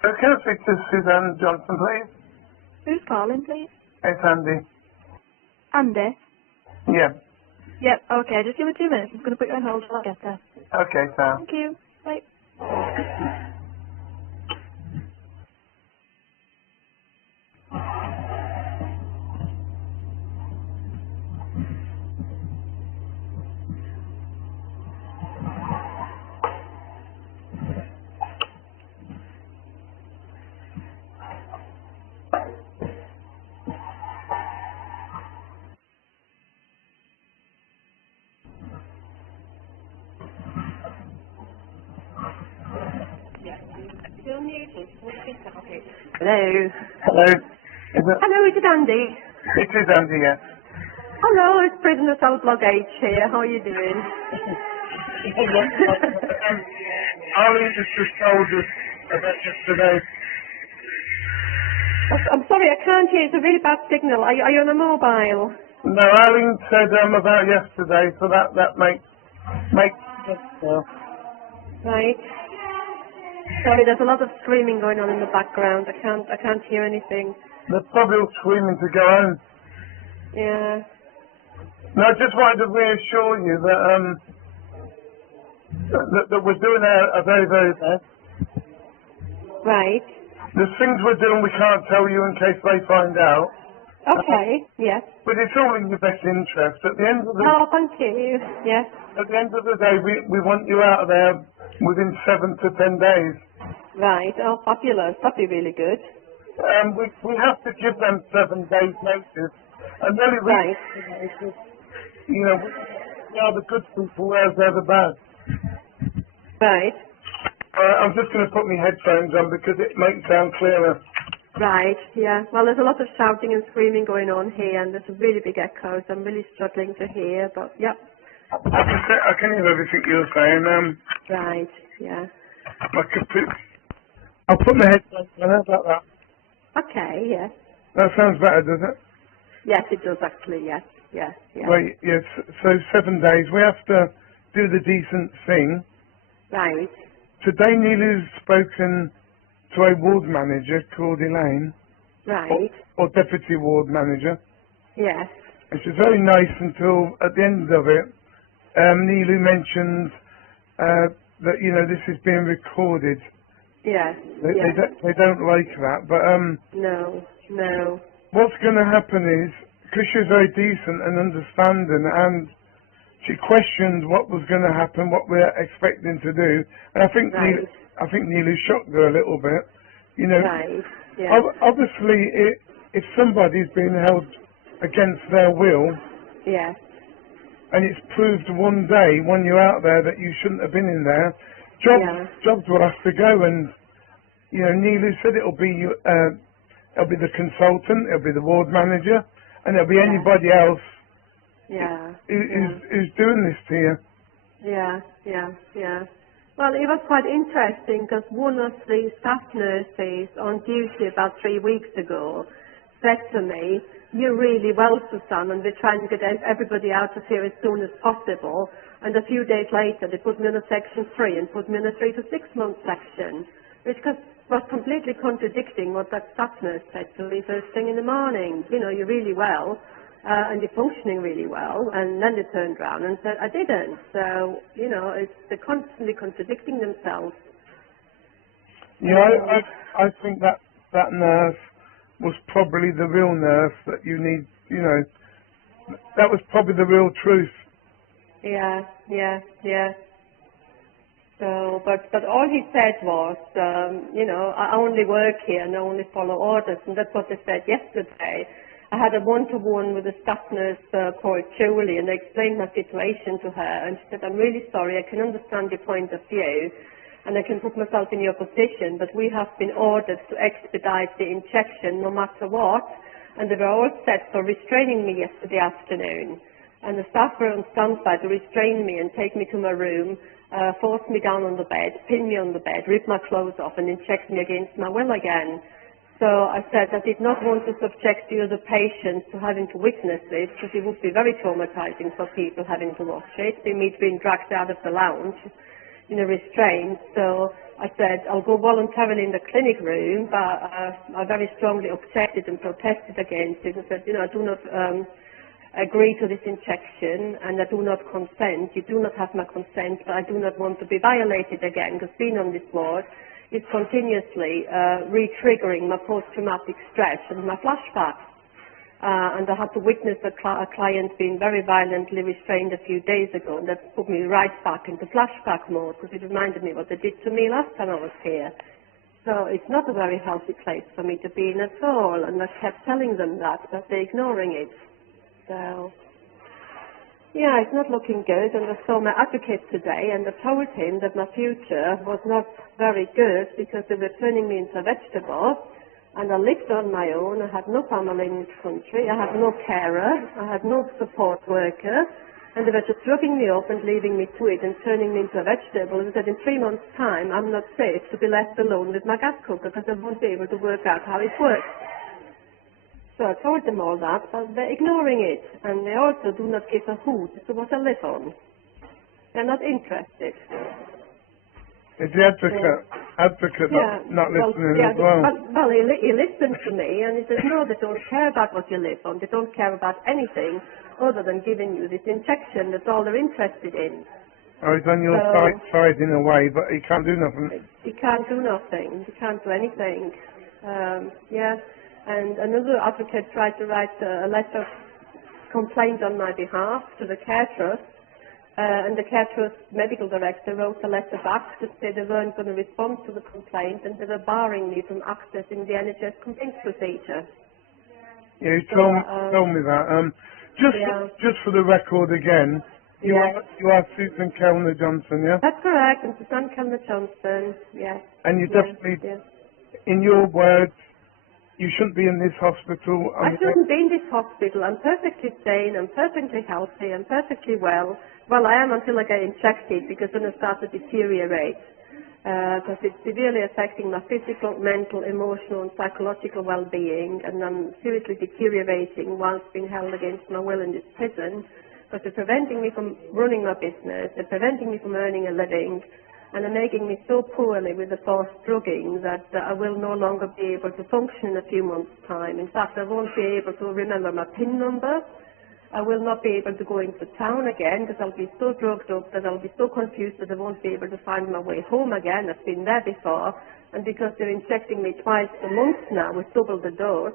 Can I speak to Susanne Johnson, please? Who's calling, please? It's Andy. Andy? Yeah. Yep, okay, just give me 2 minutes. I'm going to put you on hold till I get there. Okay, Sam. Thank you. Bye. Hello. Hello. Is it? Hello, is it Andy? It is Andy, yes. Hello, it's Prisoner Cell Blog H here. How are you doing? Arlene just told us about yesterday. I'm sorry, I can't hear. It's a really bad signal. Are you on a mobile? No, Arlene said about yesterday, so that makes sense. Right. Sorry, there's a lot of screaming going on in the background. I can't hear anything. They're probably all screaming to go home. Yeah. No, I just wanted to reassure you that we're doing a very, very best. Right. There's things we're doing we can't tell you in case they find out. Okay, yes. But it's all in your best interest. At the end of the Oh, thank you. Yes. At the end of the day, we want you out of there within 7 to 10 days. Right. Oh, fabulous. That'd be really good. We have to give them 7 days notice. And then it Right. you know, we are the good people, whereas they're the bad. Right. I'm just going to put my headphones on because it makes sound clearer. Right, yeah. Well, there's a lot of shouting and screaming going on here, and there's a really big echo, so I'm really struggling to hear, but, yep. I can hear everything you're saying. Right, yeah. I'll put my headphones on. How about that? Okay, yes. That sounds better, does it? Yes, it does actually, yes, yes, yes. Right, yes. So 7 days. We have to do the decent thing. Right. Today, Neely's spoken to a ward manager called Elaine. Right. Or deputy ward manager. Yes. And she's very nice until at the end of it, Neely mentions that, you know, this is being recorded. Yes. They don't like that, but No, no. what's going to happen is, because she's very decent and understanding, and she questioned what was going to happen, what we're expecting to do, and I think Neely shocked her a little bit. You know, right. Yeah. Obviously, if somebody's been held against their will, yes, and it's proved one day when you're out there that you shouldn't have been in there, jobs will have to go. And you know, Neely said it'll be the consultant, it'll be the ward manager, and it'll be anybody else who's doing this to you. Yeah, yeah, yeah. Well, it was quite interesting because one of the staff nurses on duty about 3 weeks ago said to me, "You're really well, Susanne, and we're trying to get everybody out of here as soon as possible." And a few days later, they put me in a section 3 and put me in a 3 to 6 month section, which was completely contradicting what that staff nurse said to me first thing in the morning. You know, you're really well. And you're functioning really well, and then they turned around and said, "I didn't." So, you know, they're constantly contradicting themselves. Yeah, I think that nurse was probably the real nurse that you need, you know, that was probably the real truth. Yeah, yeah, yeah. So, but all he said was, you know, I only work here and I only follow orders, and that's what they said yesterday. I had a one-to-one with a staff nurse called Keighley, and I explained my situation to her, and she said, "I'm really sorry, I can understand your point of view, and I can put myself in your position, but we have been ordered to expedite the injection no matter what, and they were all set for restraining me yesterday afternoon. And the staff were on standby to restrain me and take me to my room, force me down on the bed, pin me on the bed, rip my clothes off, and inject me against my will again. So I said I did not want to subject the other patients to having to witness this, because it would be very traumatizing for people having to watch it, me being dragged out of the lounge in a restraint. So I said, I'll go voluntarily in the clinic room, but I very strongly objected and protested against it and said, you know, I do not agree to this injection and I do not consent. You do not have my consent, but I do not want to be violated again, because being on this ward is continuously re-triggering my post-traumatic stress and my flashbacks. And I had to witness a client being very violently restrained a few days ago, and that put me right back into flashback mode, because it reminded me what they did to me last time I was here. So it's not a very healthy place for me to be in at all, and I kept telling them that, but they're ignoring it. So, yeah, it's not looking good, and I saw my advocate today, and I told him that my future was not very good because they were turning me into a vegetable. And I lived on my own. I had no family in this country. I had no carer. I had no support worker. And they were just drugging me up and leaving me to it and turning me into a vegetable. And said, in 3 months' time, I'm not safe to be left alone with my gas cooker because I won't be able to work out how it works. So I told them all that, but they're ignoring it. And they also do not give a hoot as to what I live on. They're not interested. Is the advocate not listening as well? Well, he listened to me and he said, no, they don't care about what you live on. They don't care about anything other than giving you this injection. That's all they're interested in. Oh, he's on your side in a way, but he can't do nothing. He can't do nothing. He can't do anything. And another advocate tried to write a letter of complaint on my behalf to the Care Trust. And the Care Trust medical director wrote a letter back to say they weren't going to respond to the complaint and they were barring me from accessing the NHS complaints procedure. Yeah, you told me that. Just for the record again, you are Susanne Kellner Johnson, yeah? That's correct, I'm Susanne Kellner Johnson, yes. And you definitely, in your words, you shouldn't be in this hospital. I shouldn't be in this hospital. I'm perfectly sane, I'm perfectly healthy, I'm perfectly well. Well, I am until I get injected, because then I start to deteriorate. Because it's severely affecting my physical, mental, emotional and psychological well-being, and I'm seriously deteriorating whilst being held against my will in this prison, because they're preventing me from running my business, they're preventing me from earning a living, and they're making me so poorly with the forced drugging that I will no longer be able to function in a few months' time. In fact, I won't be able to remember my PIN number. I will not be able to go into town again because I'll be so drugged up that I'll be so confused that I won't be able to find my way home again. I've been there before, and because they're injecting me twice a month now with double the dose,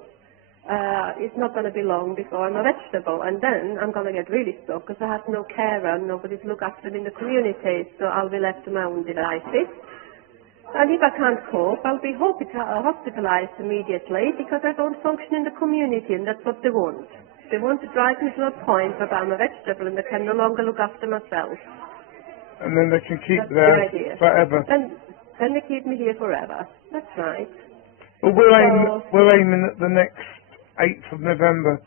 it's not going to be long before I'm a vegetable, and then I'm going to get really stuck because I have no carer and nobody to look after me in the community, so I'll be left to my own devices. And if I can't cope, I'll be hospitalized immediately because I don't function in the community, and that's what they want. They want to drive me to a point where I'm a vegetable and they can no longer look after myself. And then they can keep there forever. Then they keep me here forever. That's right. Well, we're aiming at the next 8th of November.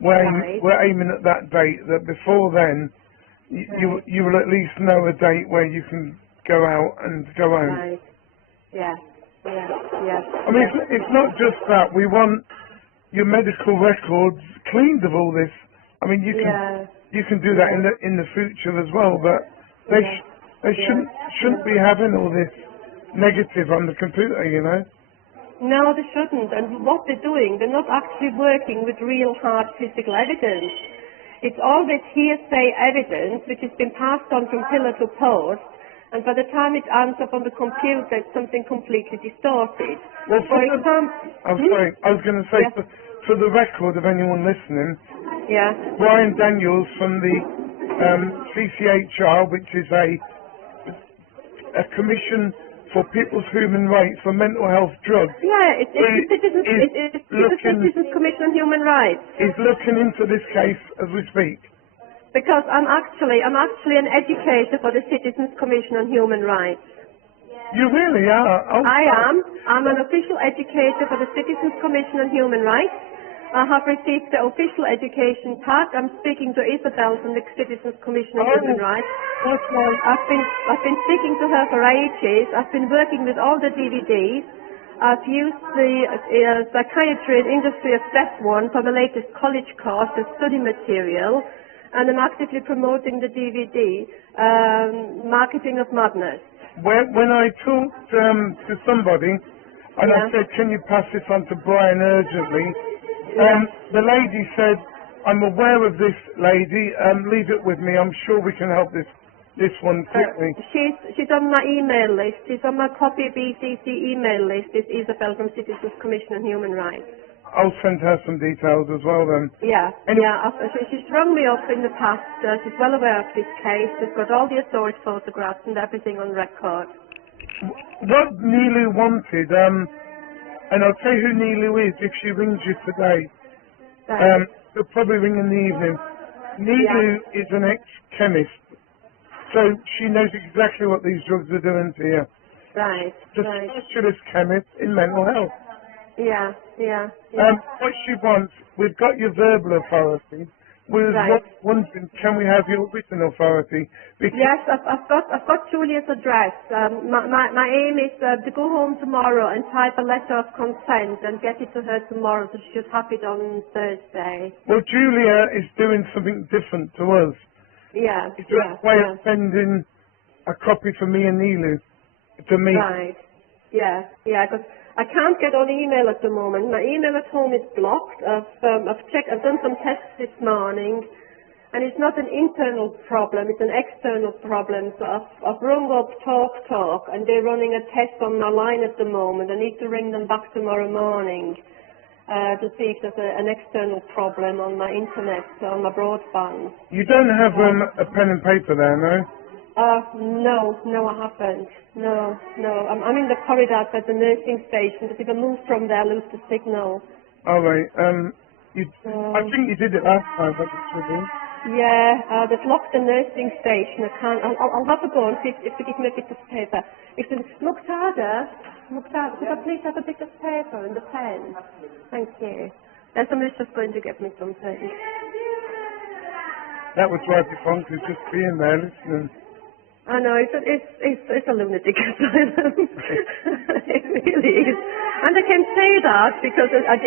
We're aiming at that date, that before then, you will at least know a date where you can go out and go home. Right. Yeah. I mean, it's not just that. We want your medical records cleaned of all this. I mean, you can do that in the future as well, but they shouldn't be having all this negative on the computer, you know. No, they shouldn't. And what they're doing, they're not actually working with real hard physical evidence. It's all this hearsay evidence which has been passed on from pillar to post, and by the time it ends up on the computer, it's something completely distorted. Well, for example, I was going to say, for the record of anyone listening, Brian Daniels from the CCHR, which is a commission for people's human rights for mental health drugs. Yeah, it's the Citizens Commission on Human Rights. Is looking into this case as we speak. Because I'm actually an educator for the Citizens Commission on Human Rights. You really are? Oh, I am. I'm an official educator for the Citizens Commission on Human Rights. I have received the official education part. I'm speaking to Isabel from the Citizens Commission on Human Rights. I've been speaking to her for ages. I've been working with all the DVDs. I've used the Psychiatry and Industry of Step 1 for the latest college course as study material. And I'm actively promoting the DVD, Marketing of Madness. when I talked to somebody, and I said, can you pass this on to Brian urgently? The lady said, I'm aware of this lady, leave it with me, I'm sure we can help this one quickly. She's on my email list. She's on my copy BCC email list. It's Isabel from Citizens Commission on Human Rights. I'll send her some details as well then. Yeah, she's rung me up in the past. She's well aware of this case. She's got all the assault photographs and everything on record. What Nilu wanted, and I'll tell you who Nilu is if she rings you today. She'll probably ring in the evening. Nilu is an ex-chemist, so she knows exactly what these drugs are doing to you. Right, The specialist chemist in mental health. Yeah. What she wants, we've got your verbal authority. We're wondering, can we have your written authority? Because yes, I've got Julia's address. My aim is to go home tomorrow and type a letter of consent and get it to her tomorrow, so she should have it on Thursday. Well, Julia is doing something different to us. It's a way of sending a copy for me and Nilu to me. Right. Yeah, because I can't get on email at the moment. My email at home is blocked. I've checked. I've done some tests this morning, and it's not an internal problem. It's an external problem. So I've rung up Talk, and they're running a test on my line at the moment. I need to ring them back tomorrow morning to see if there's an external problem on my internet, on my broadband. You don't have a pen and paper there, no? No, I haven't. No. I'm in the corridor at the nursing station, but if I move from there, I lose the signal. All right. I think you did it last time, but it's with you. Yeah, they've locked the nursing station. I can't. I'll have a go and see if they give me a bit of paper. Muqtada, could I please have a bit of paper and a pen? Thank you. And somebody's just going to get me something. That would drive you bonkers just being there listening. I know, it's a lunatic asylum. It really is. And I can say that because I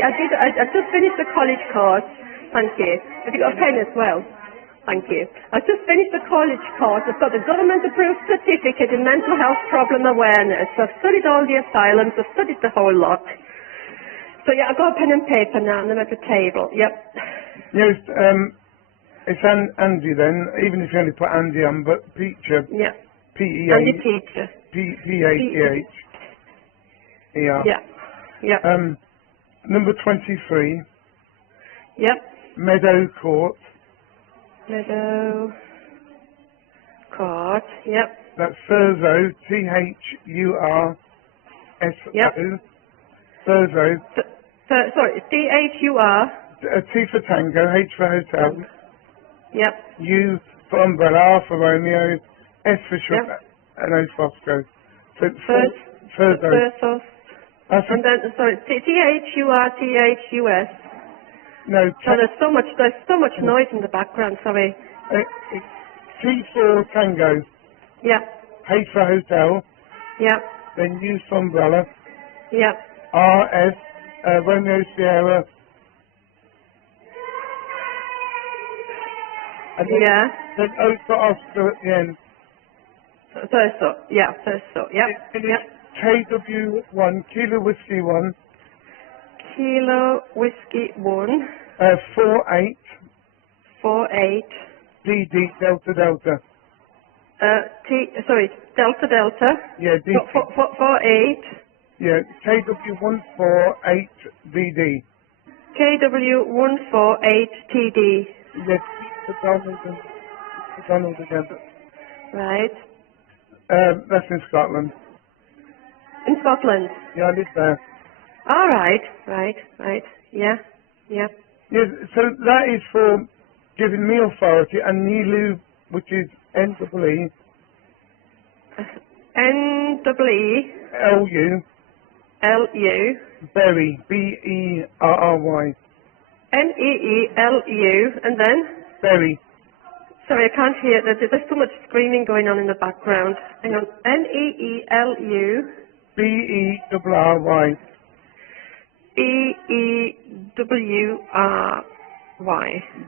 just finished a college course. Thank you. Have you got a pen as well? Thank you. I just finished a college course. I've got a government-approved certificate in mental health problem awareness. I've studied all the asylums. I've studied the whole lot. So yeah, I've got a pen and paper now, and I'm at the table. Yep. Yes. It's Andy then, even if you only put Andy on, but Peacher. Yeah. P-E-A. Andy Peacher. P-A-T-H. Yeah. Number 23. Yep. Meadow Court. Meadow Court. Yep. That's Thurso, Thurso. Yep. Thurso. Sorry, Thur. T for Tango, H for Hotel. Yep. U for Umbrella, R for Romeo, S for Sugar, and O for Oscar. So Thurso. And then, sorry, Thurthus. No, there's so much noise in the background, sorry. T for Tango. Yeah. H for Hotel. Yeah. Then U for Umbrella. Yeah. R, S, Romeo, Sierra. And then O for Oscar at the end. Thurso. Yeah. KW1, Kilo Whiskey 1. Kilo Whiskey 1. 48. 48. DD, Delta. Delta. Yeah, D. 48. Yeah, KW148DD. KW148TD. Yeah, Donald again. Right. That's in Scotland. In Scotland? Yeah, I live there. All right. Yeah. Yeah, so that is for giving me authority, and Nilu, which is NEE. LU. Berry, BERRY. NEELU, and then? Berry. Sorry, I can't hear. There's so much screaming going on in the background. Hang on. NEELU. BERRY. BEWRY.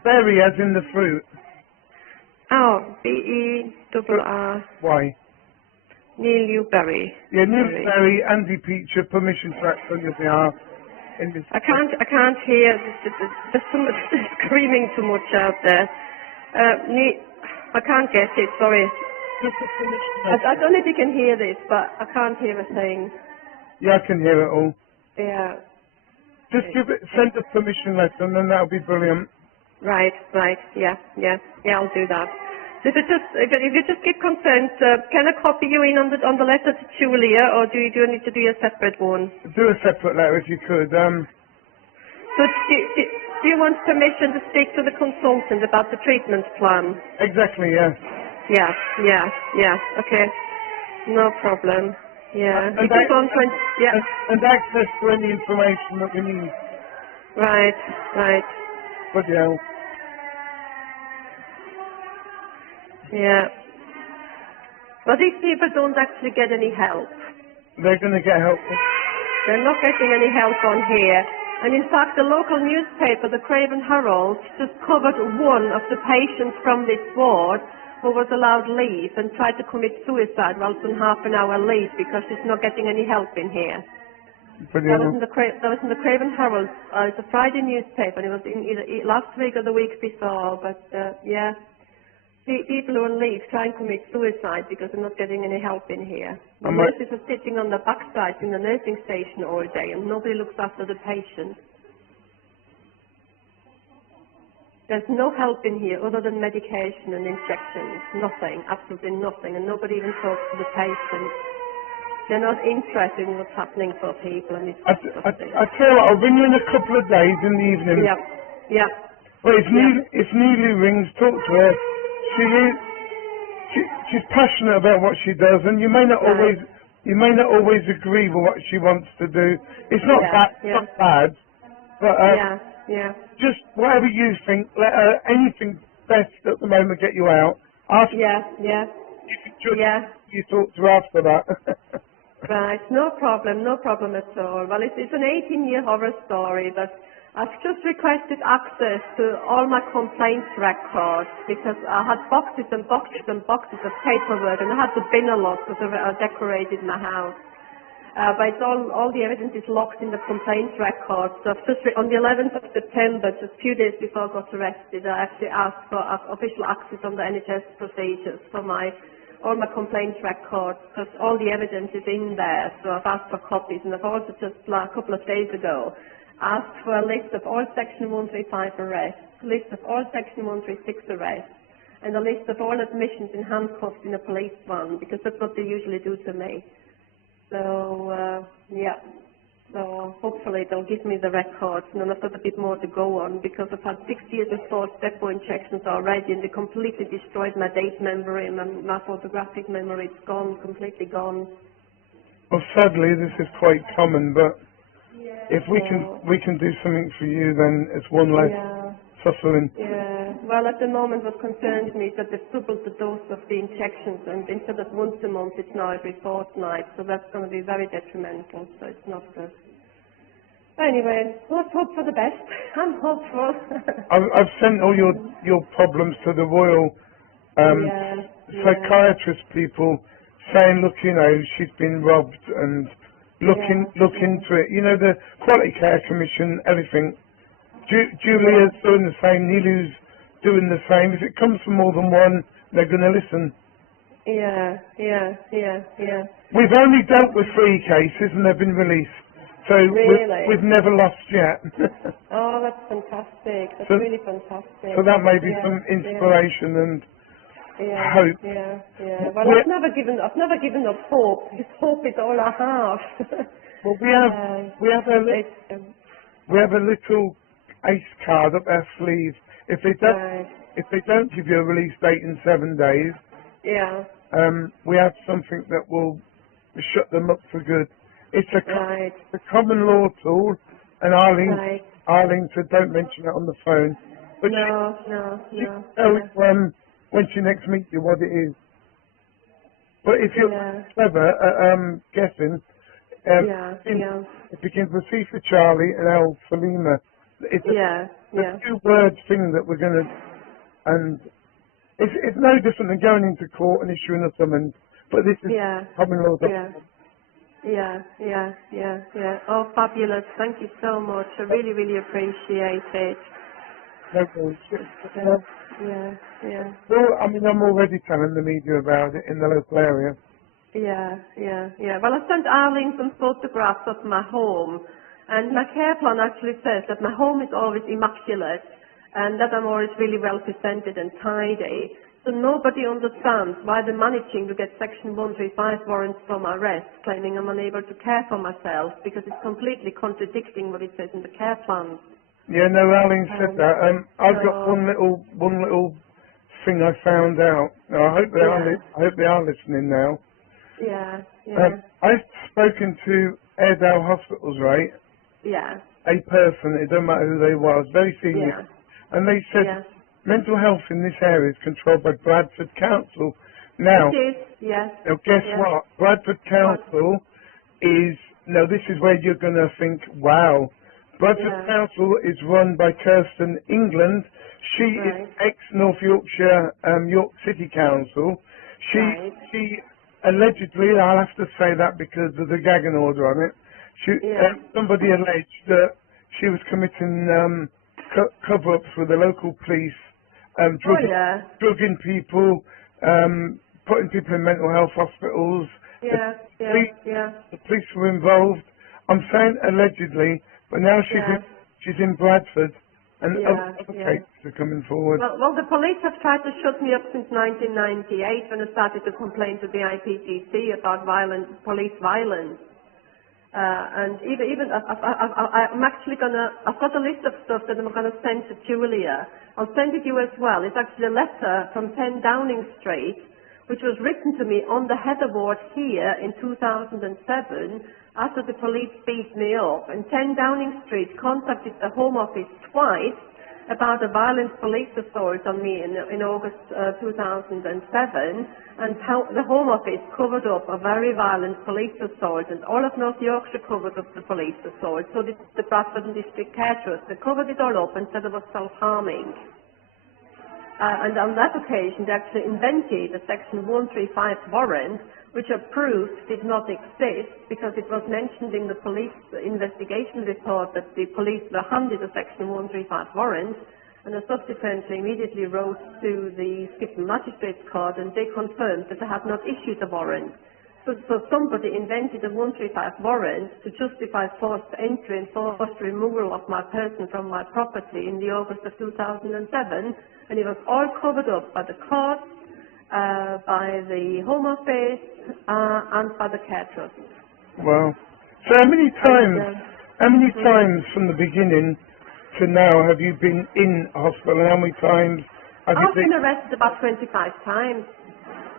Berry as in the fruit. Oh, BERRY. Y. Neil Newberry. Yeah, Newberry, Andy Peacher, permission to act on your behalf. In this I can't hear. There's someone screaming too much out there. I can't get it. Sorry. I don't know if you can hear this, but I can't hear a thing. Yeah, I can hear it all. Yeah. Just send a permission letter, and then that'll be brilliant. Right. Yeah, I'll do that. So if you just get consent, can I copy you in on the letter to Julia, or do you need to do a separate one? Do a separate letter if you could. So do you want permission to speak to the consultant about the treatment plan? Exactly, yeah. Yeah. Okay. No problem. Yeah. And access to any information that we need. Right. But yeah. Yeah. But these people don't actually get any help. They're going to get help. They're not getting any help on here. And in fact, the local newspaper, the Craven Herald, just covered one of the patients from this ward who was allowed leave and tried to commit suicide whilst on half an hour leave because she's not getting any help in here. That was in the Craven Herald. It's a Friday newspaper, and it was in either last week or the week before. But yeah, people who are on leave try and commit suicide because they're not getting any help in here. The nurses are sitting on the backside in the nursing station all day, and nobody looks after the patients. There's no help in here other than medication and injections. Nothing, absolutely nothing, and nobody even talks to the patients. They're not interested in what's happening for people. And I tell you what, I'll ring you in a couple of days in the evening. Yeah. Well, if Neely rings, talk to her. She's passionate about what she does, and you may not always agree with what she wants to do. It's not not bad, but just whatever you think, let her anything best at the moment get you out. Ask you talk to her after that. Right, no problem at all. Well, it's an 18-year horror story, but I've just requested access to all my complaints records because I had boxes and boxes and boxes of paperwork, and I had to bin a lot because I decorated my house. But it's all the evidence is locked in the complaints records. So on the 11th of September, just a few days before I got arrested, I actually asked for official access on the NHS procedures for all my complaints records, because all the evidence is in there. So I've asked for copies, and I've also just a couple of days ago asked for a list of all Section 135 arrests, list of all Section 136 arrests, and a list of all admissions in handcuffs in a police van, because that's what they usually do to me. So, so hopefully they'll give me the records, and then I've got a bit more to go on, because I've had 6 years of forced depot injections already, and they completely destroyed my date memory and my photographic memory. It's gone, completely gone. Well, sadly, this is quite common, but if we can do something for you, then it's one less suffering. Yeah. Well, at the moment, what concerns me is that they've doubled the dose of the injections, and instead of once a month, it's now every fortnight. So that's going to be very detrimental. So it's not good. Anyway, let's hope for the best. I'm hopeful. I've sent all your problems to the Royal Psychiatrist people, saying, look, she's been robbed, and look into it. The Quality Care Commission, everything. Julia's doing the same. Nilu's doing the same. If it comes from more than one, they're going to listen. Yeah. We've only dealt with 3 cases, and they've been released. So really? we've never lost yet. Oh, that's fantastic. That's really fantastic. So that may be some inspiration and hope. Yeah. Well, I've never given up hope. Because hope is all I have. Well, we have a little ACE card up our sleeve. If they don't give you a release date in 7 days, we have something that will shut them up for good. It's a common law tool, and Arlene said don't mention it on the phone. But she'll tell when she next meets you what it is. But if you're clever at guessing, it begins with C for Charlie and L for Lima. It's a 2-word thing that we're going to, and it's no different than going into court and issuing a summons. But this is common law. Yeah. Oh, fabulous. Thank you so much. I really, really appreciate it. No problem. Yeah. Well, I mean, I'm already telling the media about it in the local area. Yeah. Well, I sent Arlene some photographs of my home, and my care plan actually says that my home is always immaculate, and that I'm always really well presented and tidy. So nobody understands why they're managing to get Section 135 warrants from arrest, claiming I'm unable to care for myself, because it's completely contradicting what it says in the care plan. Yeah, no, Arlene said that. I've got one little thing I found out. Now, I hope they are listening now. Yeah. I've spoken to Airedale Hospitals, right? Yeah. A person, it doesn't matter who they was, very senior, and they said mental health in this area is controlled by Bradford Council. Now, now guess what? Bradford Council is, this is where you're going to think, wow. Bradford Council is run by Kirsten England. She is ex-North Yorkshire York City Council. She allegedly, I'll have to say that because there's a gagging order on it, somebody alleged that she was committing cover-ups with the local police, drugging people, putting people in mental health hospitals. The police were involved. I'm saying allegedly, but now she's in Bradford, and other cases are coming forward. Well, the police have tried to shut me up since 1998 when I started to complain to the IPCC about police violence. And even I'm actually I've got a list of stuff that I'm gonna send to Julia. I'll send it you as well. It's actually a letter from 10 Downing Street, which was written to me on the Heather Ward here in 2007 after the police beat me up. And 10 Downing Street contacted the Home Office twice about a violent police assault on me in August 2007, and how the Home Office covered up a very violent police assault, and all of North Yorkshire covered up the police assault. So did the Bradford and District Care Trust. They covered it all up and said it was self-harming. And on that occasion, they actually invented a Section 135 warrant, which are proved did not exist because it was mentioned in the police investigation report that the police were handed a Section 135 warrant, and I subsequently immediately wrote to the Steeton Magistrates Court, and they confirmed that they had not issued a warrant. So somebody invented a 135 warrant to justify forced entry and forced removal of my person from my property in the August of 2007, and it was all covered up by the court, by the Home Office, and by the Care Trust. Wow. So how many times from the beginning to now have you been in hospital, and how many times have you been arrested? About 25 times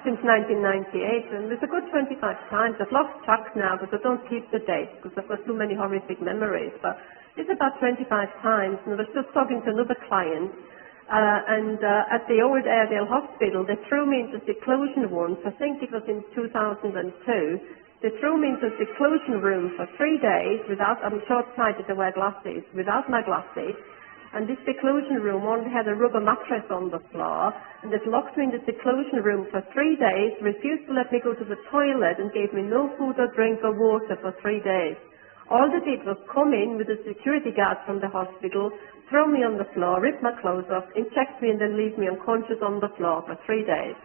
since 1998, and there's a good 25 times. I've lost track now because I don't keep the dates because I've got too many horrific memories, but it's about 25 times. And I was just talking to another client, at the old Airedale Hospital, they threw me into seclusion once. I think it was in 2002. They threw me into a seclusion room for 3 days without, I'm short-sighted, I wear glasses, without my glasses. And this seclusion room only had a rubber mattress on the floor, and they locked me in the seclusion room for 3 days, refused to let me go to the toilet, and gave me no food or drink or water for 3 days. All they did was come in with a security guard from the hospital, throw me on the floor, rip my clothes off, inject me, and then leave me unconscious on the floor for 3 days.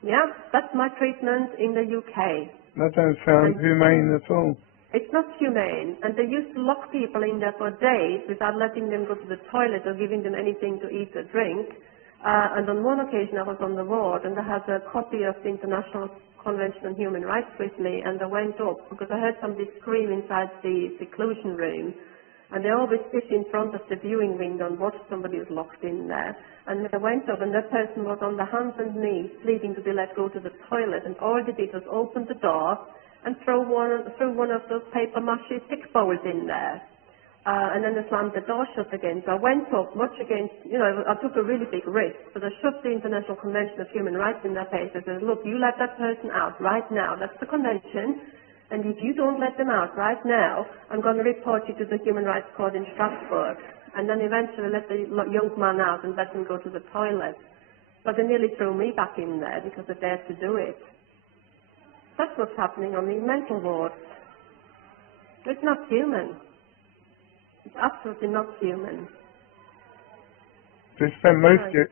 Yeah, that's my treatment in the UK. That doesn't sound humane at all. It's not humane, and they used to lock people in there for days without letting them go to the toilet or giving them anything to eat or drink. And on one occasion I was on the ward, and I had a copy of the International Convention on Human Rights with me, and I went up because I heard somebody scream inside the seclusion room. And they always sit in front of the viewing window and watch somebody who's locked in there. And I went up, and that person was on their hands and knees, pleading to be let go to the toilet. And all they did was open the door and throw one of those paper mache stick bowls in there. And then they slammed the door shut again. So I went up, much against, I took a really big risk. But I shoved the International Convention of Human Rights in their face. I said, look, you let that person out right now. That's the convention. And if you don't let them out right now, I'm going to report you to the Human Rights Court in Strasbourg. And then eventually let the young man out and let him go to the toilet. But they nearly threw me back in there because I dared to do it. That's what's happening on these mental wards. It's not human. It's absolutely not human. So you spent most of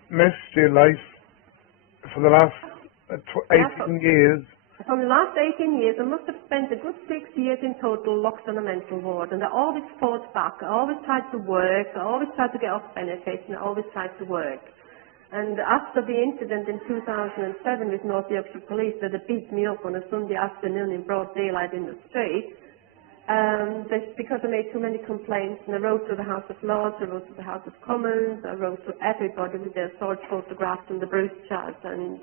your life for the last 18 years. For the last 18 years, I must have spent a good 6 years in total locked on a mental ward, and I always fought back. I always tried to work. I always tried to get off benefits, and I always tried to work. And after the incident in 2007 with North Yorkshire Police, where they beat me up on a Sunday afternoon in broad daylight in the street, because I made too many complaints, and I wrote to the House of Lords, I wrote to the House of Commons, I wrote to everybody with their assault photographs and the bruise charts and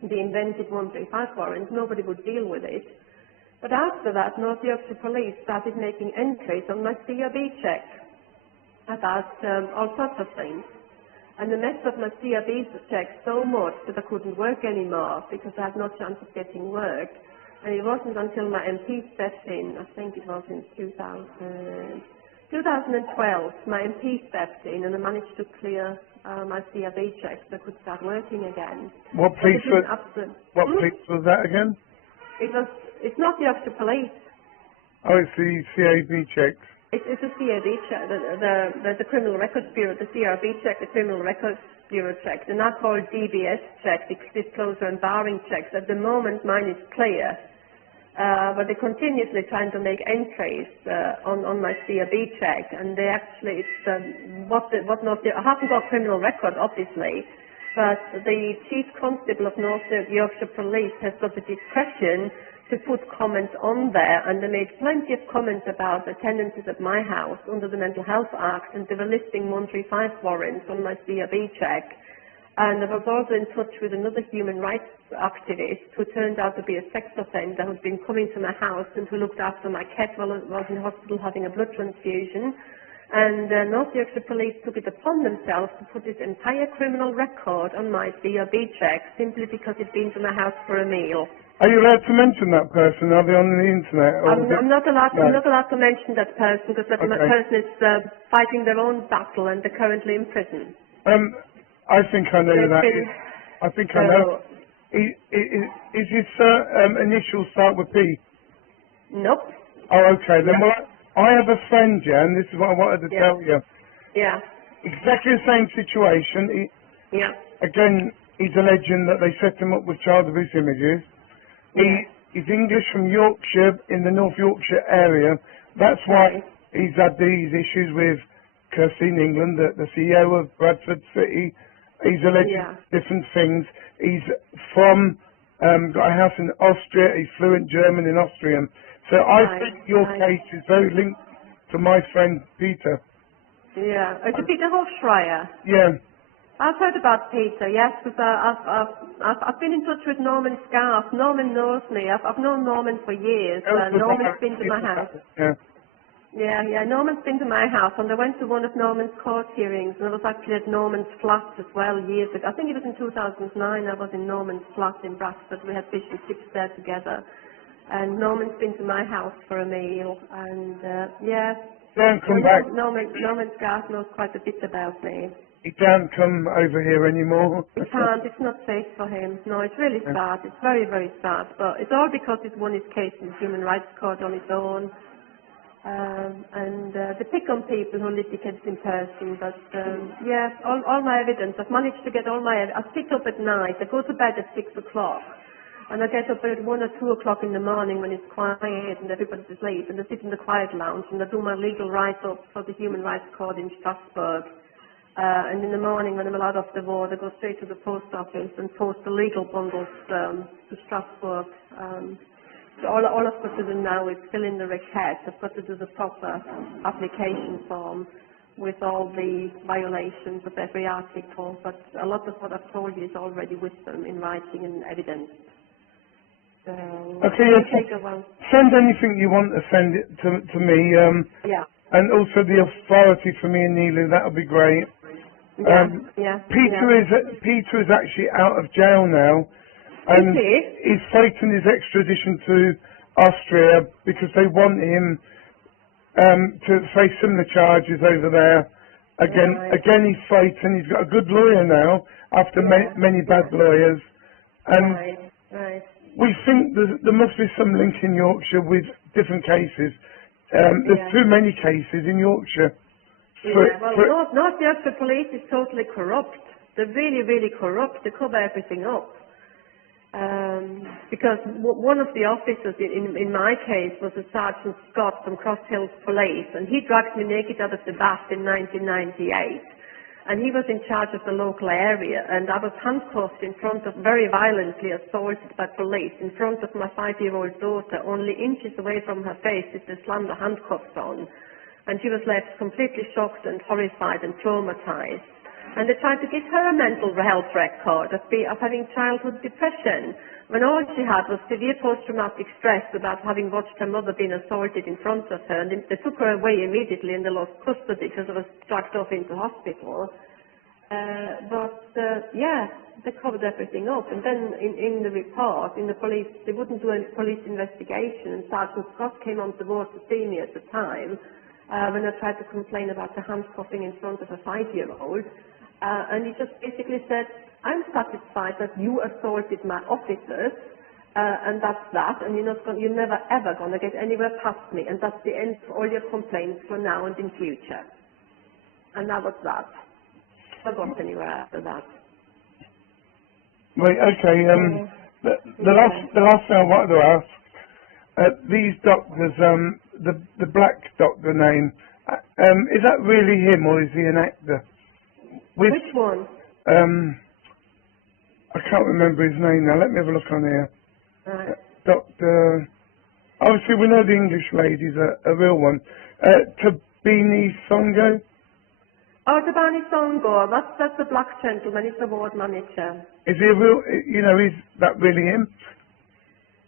the invented 135 warrants. Nobody would deal with it. But after that, North Yorkshire Police started making entries on my CRB check about all sorts of things. And they messed up my CRB check so much that I couldn't work anymore because I had no chance of getting work. And it wasn't until my MP stepped in, I think it was in 2012, my MP stepped in and I managed to clear my CRB checks so I could start working again. What police was that again? It's not the Yorkshire Police. Oh, it's the CAB checks. It's a CRB check, the Criminal Records Bureau, the CRB check, the Criminal Records Bureau check. They're not called DBS checks, disclosure and barring checks. At the moment, mine is clear, but they're continuously trying to make entries on my CRB check, and they actually, it's I haven't got a criminal record, obviously, but the Chief Constable of North Yorkshire Police has got the discretion to put comments on there, and they made plenty of comments about the tenancies at my house under the Mental Health Act, and they were listing 135 warrants on my CRB check. And I was also in touch with another human rights activist who turned out to be a sex offender who'd been coming to my house and who looked after my cat while I was in hospital having a blood transfusion. And North Yorkshire Police took it upon themselves to put this entire criminal record on my CRB check simply because he'd been to my house for a meal. Are you allowed to mention that person? Are they on the internet? I'm not allowed to mention that person because that person is fighting their own battle and they're currently in prison. I think I know that. I think I know. Is his initial start with P? Nope. Oh, okay. Then I have a friend, Jan. This is what I wanted to tell you. Yeah. Exactly the same situation. Again, he's alleging that they set him up with child abuse images. He's English from Yorkshire, in the North Yorkshire area. That's why he's had these issues with Kirsty in England, the CEO of Bradford City. He's alleging different things. He's from, got a house in Austria. He's fluent German and Austrian. So I think your case is very linked to my friend Peter. Yeah. Is it Peter Hofschreier? Yeah. I've heard about Peter, yes, because I've been in touch with Norman Scarf. Norman knows me. I've known Norman for years. Norman's been to my house. Yeah, Norman's been to my house, and I went to one of Norman's court hearings, and I was actually at Norman's flat as well years ago. I think it was in 2009 I was in Norman's flat in Bradford. We had fish and chips there together. And Norman's been to my house for a meal, and Don't come back. Norman Scarf knows quite a bit about me. He can't come over here anymore. He can't. It's not safe for him. No, it's really sad. It's very, very sad. But it's all because he's won his case in the Human Rights Court on his own. They pick on people who litigate in person. But, all my evidence. I've managed to get all my evidence. I sit up at night. I go to bed at 6 o'clock. And I get up at 1 or 2 o'clock in the morning when it's quiet and everybody's asleep. And I sit in the quiet lounge and I do my legal write-up for the Human Rights Court in Strasbourg. And in the morning when I'm allowed off the ward, I go straight to the post office and post the legal bundles to Strasbourg. So all I've got to do now is fill in the request. I've got to do the proper application form with all the violations of every article. But a lot of what I've told you is already with them in writing and evidence. So send anything you want to send it to me. And also the authority for me and Neely, that'll be great. Peter is actually out of jail now, and he's fighting his extradition to Austria because they want him to face similar charges over there. Again, he's fighting. He's got a good lawyer now after many bad lawyers, and we think there must be some link in Yorkshire with different cases. There's too many cases in Yorkshire. North Yorkshire Police is totally corrupt. They're really, really corrupt. They cover everything up. Because one of the officers in my case was a Sergeant Scott from Cross Hills Police, and he dragged me naked out of the bath in 1998. And he was in charge of the local area, and I was handcuffed very violently assaulted by police in front of my 5-year-old daughter, only inches away from her face with the slammed handcuffs on. And she was left completely shocked and horrified and traumatized. And they tried to give her a mental health record of having childhood depression, when all she had was severe post-traumatic stress about having watched her mother being assaulted in front of her. And they took her away immediately and they lost custody because I was dragged off into hospital. They covered everything up. And then in the report, in the police, they wouldn't do any police investigation. And Sergeant Scott came on the board to see me at the time when I tried to complain about the handcuffing in front of a 5-year-old. And he just basically said, I'm satisfied that you assaulted my officers, and that's that, and you're never ever going to get anywhere past me, and that's the end of all your complaints for now and in future. And that was that. I got anywhere after that. Right, okay, the last thing I wanted to ask, these doctors, the black doctor name, is that really him or is he an actor? Which one? I can't remember his name now. Let me have a look on here. Right. Dr. Obviously, we know the English lady's a real one. Tabini Songo? Oh, Tabani Songo. That's the black gentleman. He's the ward manager. Is he a real, is that really him?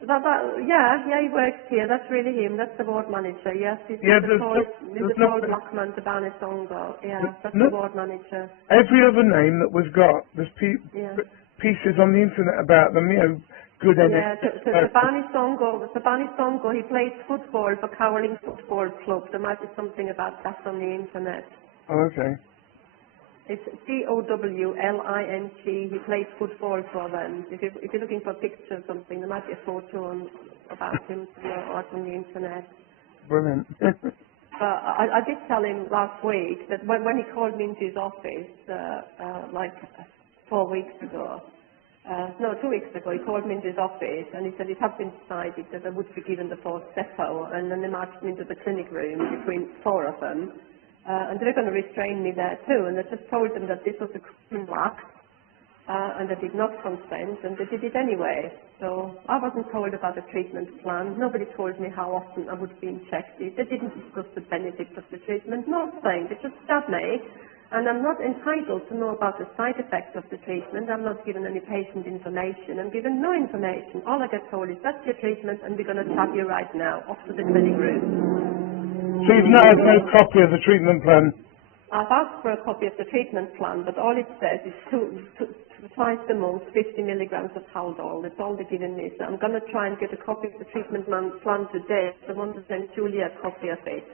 Yeah, he works here. That's really him. That's the ward manager. Yes, he's the tall black man, Tabani Songo. Yeah, that's the ward manager. Every other name that we've got, there's pieces on the internet about them, good Tabani Songo, he plays football for Cowling Football Club. There might be something about that on the internet. Oh, okay. It's Cowling. He plays football for them. If you're looking for a picture or something, there might be a photo about him or on the internet. Brilliant. I did tell him last week that when he called me into his office, like 4 weeks ago, 2 weeks ago, he called me into his office and he said it had been decided that I would be given the 4th depot, and then they marched me into the clinic room between 4 of them. And they were going to restrain me there too, and I just told them that this was a criminal act, and I did not consent, and they did it anyway. So I wasn't told about the treatment plan. Nobody told me how often I would be injected. They didn't discuss the benefits of the treatment, nothing. They just stabbed me, and I'm not entitled to know about the side effects of the treatment. I'm not given any patient information. I'm given no information. All I get told is that's your treatment, and we're going to stab you right now, off to the clinic room. So you've now had no copy of the treatment plan? I've asked for a copy of the treatment plan, but all it says is twice a month, 50 milligrams of Haldol. That's all they're giving me. So I'm going to try and get a copy of the treatment plan today. I want to send Julia a copy of it.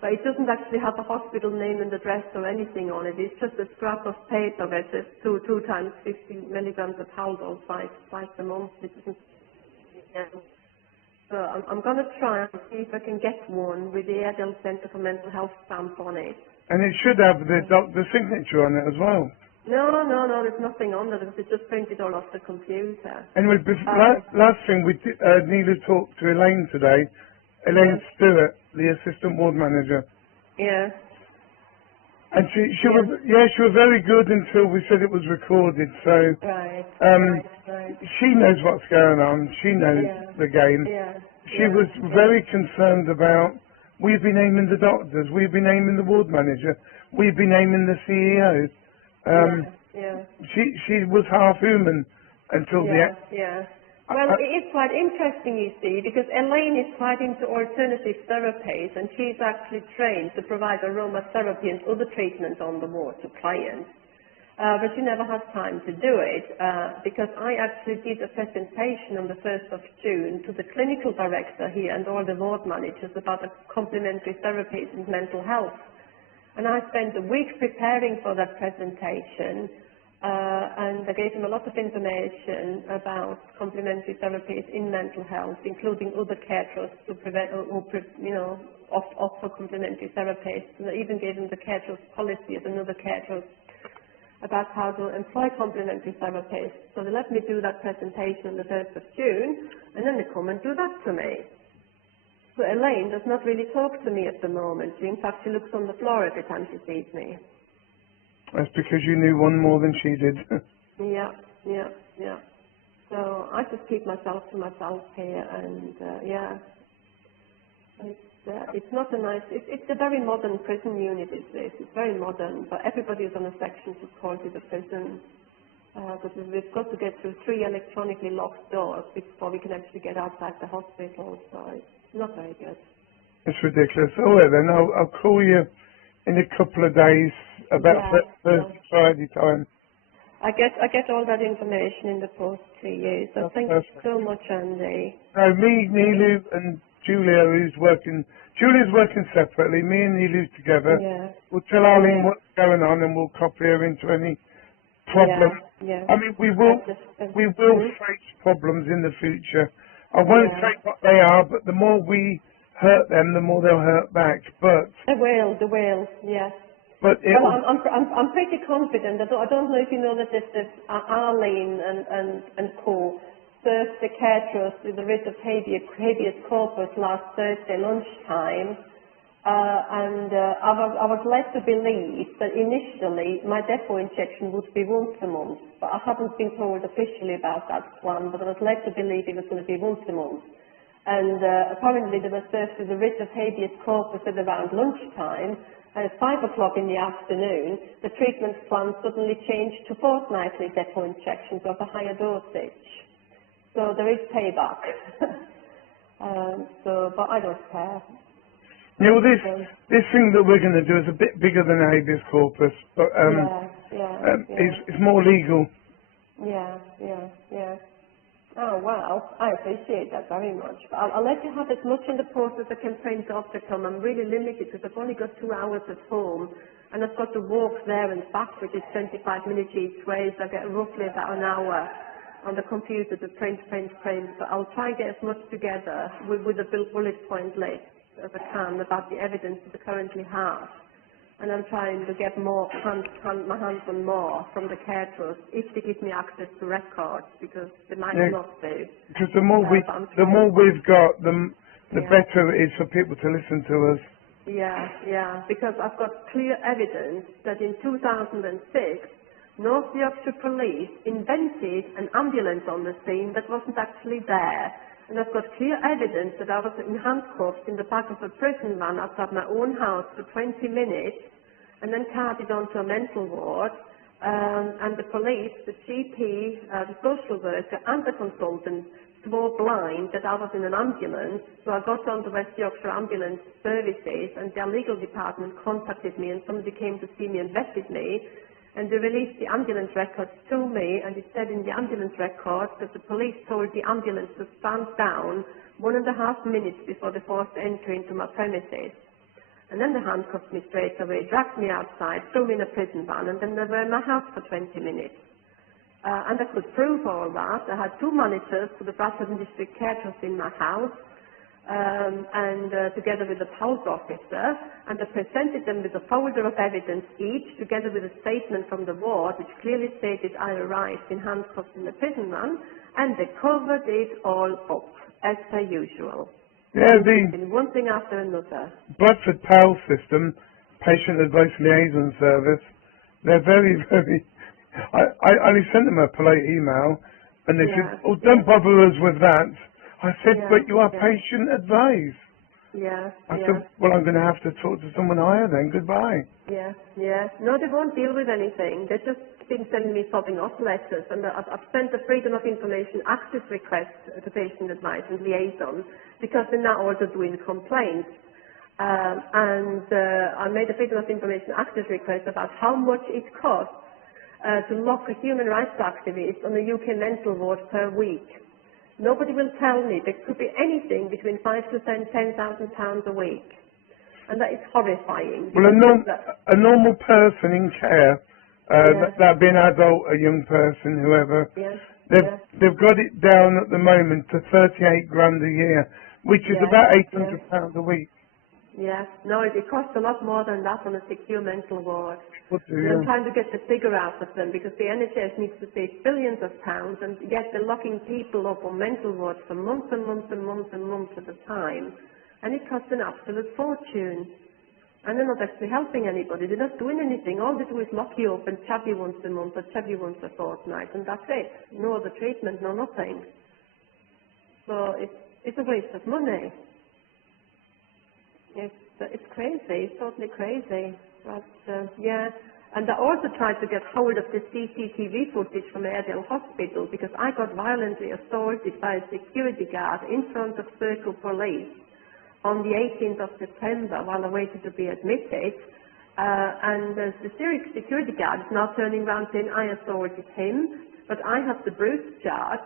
But it doesn't actually have a hospital name and address or anything on it. It's just a scrap of paper where it says two times 50 milligrams of Haldol twice a month. It doesn't. So I'm going to try and see if I can get one with the Airedale Center for Mental Health stamp on it. And it should have the doctor's signature on it as well. No, there's nothing on there. It's just printed all off the computer. Anyway, last thing, Neela talked to Elaine today. Elaine Stewart, the assistant ward manager. Yeah. And she was very good until we said it was recorded. So right. She knows what's going on. She knows the game. Yeah. She was very concerned about. We've been naming the doctors. We've been naming the ward manager. We've been naming the CEO. She was half human until the. Yeah. Well, it's quite interesting, you see, because Elaine is quite into alternative therapies, and she's actually trained to provide aromatherapy and other treatments on the ward to clients. But she never has time to do it because I actually did a presentation on the 1st of June to the clinical director here and all the ward managers about the complementary therapies in mental health. And I spent a week preparing for that presentation, and I gave him a lot of information about complementary therapies in mental health, including other care trusts to offer complementary therapies. And I even gave him the care trust policy of another care trust about how to employ complementary therapies. So they let me do that presentation on the 1st of June, and then they come and do that to me. So Elaine does not really talk to me at the moment. In fact, she looks on the floor every time she sees me. That's because you knew one more than she did. Yeah. So I just keep myself to myself here, and it's not a nice, it's a very modern prison unit, is this. It's very modern, but everybody is on a section to call to the prison. Because we've got to get through 3 electronically locked doors before we can actually get outside the hospital, so it's not very good. It's ridiculous. All right then, I'll call you in a couple of days about Thursday, Friday time. I get all that information in the post to you, so thank you so much, Andy. No, me, Nilu and Julia, Julia's working separately, me and Nilu together. Yeah. We'll tell Arlene what's going on and we'll copy her into any problem. Yeah. I mean, we will face problems in the future. I won't say what they are, but the more we hurt them, the more they'll hurt back. But they will, yes. But I'm pretty confident. I don't know if you know that this Arlene and co. served the care trust with the writ of habeas corpus last Thursday lunchtime, and I was led to believe that initially my depot injection would be once a month, but I haven't been told officially about that plan, but I was led to believe it was going to be once a month. And apparently they were served with the writ of habeas corpus at around lunchtime, and at 5 o'clock in the afternoon, the treatment plan suddenly changed to fortnightly depot injections of a higher dosage. So there is payback. But I don't care. Yeah, well, this thing that we're going to do is a bit bigger than habeas corpus, but it's more legal. Yeah. Oh, wow. I appreciate that very much. I'll let you have as much in the post as I can print off the Tom. I'm really limited because I've only got 2 hours at home, and I've got to walk there and back, which is 25 minutes each way, so I get roughly about an hour on the computer to print. But I'll try and get as much together with a bullet point list as I can about the evidence that I currently have. And I'm trying to get my hands on more from the care trust if they give me access to records, because they might not do. Because the more we've got, the better it is for people to listen to us. Yeah. Because I've got clear evidence that in 2006, North Yorkshire Police invented an ambulance on the scene that wasn't actually there. And I've got clear evidence that I was in handcuffs in the back of a prison van outside my own house for 20 minutes, and then carried on to a mental ward. And the police, the GP, the social worker, and the consultant swore blind that I was in an ambulance. So I got on the West Yorkshire Ambulance Services, and their legal department contacted me, and somebody came to see me and vetted me. And they released the ambulance records to me, and it said in the ambulance records that the police told the ambulance to stand down 1.5 minutes before they forced entry into my premises. And then they handcuffed me straight away, dragged me outside, threw me in a prison van, and then they were in my house for 20 minutes. And I could prove all that. I had 2 monitors for the Bradford District Care Trust in my house, together with the health officer, and I presented them with a folder of evidence each, together with a statement from the ward, which clearly stated I arrived in handcuffs in the prison van, and they covered it all up, as per usual. Yeah, in one thing after another. Bradford PAL system, Patient Advice Liaison Service, they're very, very... I only sent them a polite email, and they said, oh, don't bother us with that. I said, but you are patient advice. I said, well, I'm going to have to talk to someone higher then. Goodbye. No, they won't deal with anything. They've just been sending me fobbing off letters, and I've sent the Freedom of Information access request to Patient Advice and Liaison, because they're now also doing complaints. I made a Freedom of Information access request about how much it costs to lock a human rights activist on a UK mental ward per week. Nobody will tell me. There could be anything between £5,000 to £10,000 a week. And that is horrifying. Well, a normal person in care, that be an adult, a young person, whoever, they've got it down at the moment to 38 grand a year, which is about £800 a week. Yes, no, it costs a lot more than that on a secure mental ward. I'm trying to get the figure out of them because the NHS needs to save billions of pounds, and yet they're locking people up on mental wards for months and months and months and months at a time, and it costs an absolute fortune. And they're not actually helping anybody. They're not doing anything. All they do is lock you up and chat you once a month or chat you once a fortnight, and that's it. No other treatment, no nothing. So it's a waste of money. It's crazy. It's totally crazy. But and I also tried to get hold of the CCTV footage from Airedale Hospital because I got violently assaulted by a security guard in front of Circle Police on the 18th of September while I waited to be admitted. And the security guard is now turning around saying I assaulted him, but I have the bruise chart,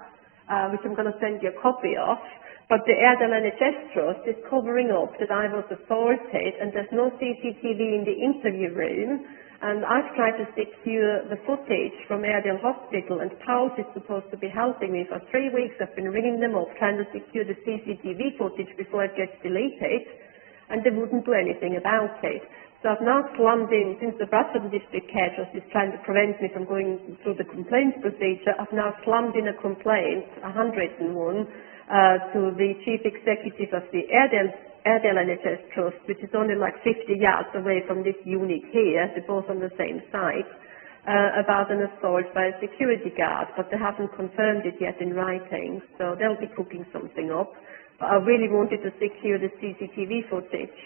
which I'm going to send you a copy of. But the Airedale NHS Trust is covering up that I was assaulted, and there's no CCTV in the interview room. And I've tried to secure the footage from Airedale Hospital, and Powell's is supposed to be helping me. For 3 weeks I've been ringing them up trying to secure the CCTV footage before it gets deleted, and they wouldn't do anything about it. So I've now slammed in, since the Bradford District Care Trust is trying to prevent me from going through the complaints procedure, I've now slammed in a complaint, a handwritten one, to the Chief Executive of the Airedale NHS Trust, which is only like 50 yards away from this unit here, they're both on the same site, about an assault by a security guard, but they haven't confirmed it yet in writing, so they'll be cooking something up. But I really wanted to secure the CCTV footage,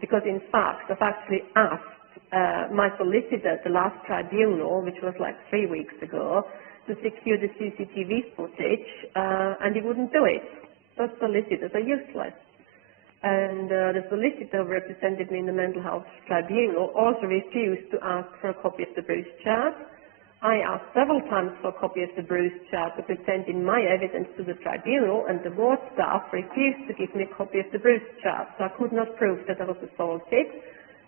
because in fact, I've actually asked my solicitor at the last tribunal, which was like 3 weeks ago, to secure the CCTV footage, and he wouldn't do it. Those solicitors are useless. And the solicitor who represented me in the mental health tribunal also refused to ask for a copy of the bruise chart. I asked several times for a copy of the bruise chart to present in my evidence to the tribunal, and the ward staff refused to give me a copy of the bruise chart, so I could not prove that I was assaulted.